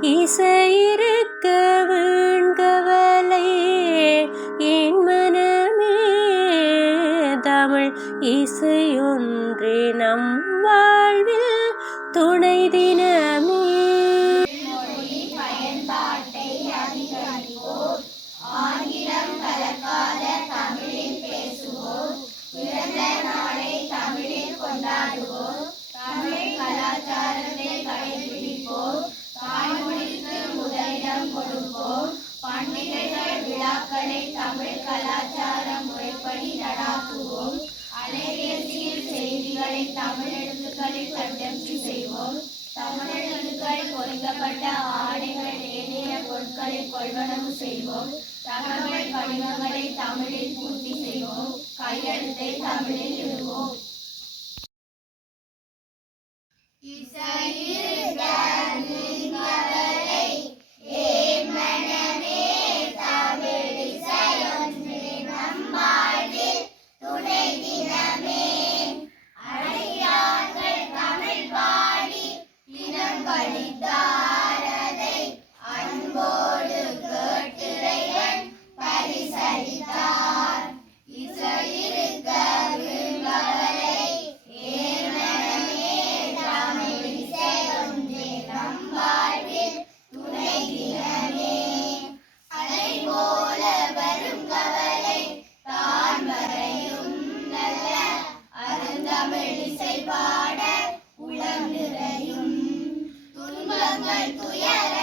一岁。கொள்வனவு செய்வோம். தகவல் படிவங்களை தமிழில் பூர்த்தி செய்வோம். கையெழுத்தை தமிழில் 不页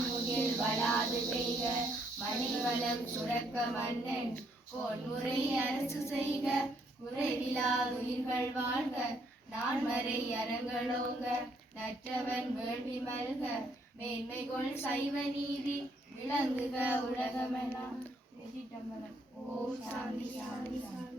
வான்முகில் வளாது பெய்க மணிவளம் சுரக்க மன்னன். கோன்முறை அரசு செய்க. குறைவிலா உயிர்கள் வாழ்க. நான்மறை அறங்களோங்க. நற்றவன் வேள்வி மல்க. மேன்மைகொள் சைவ நீதி. விளங்குக உலகமெல்லாம். ஓம் சாந்தி சாந்தி சாந்தி.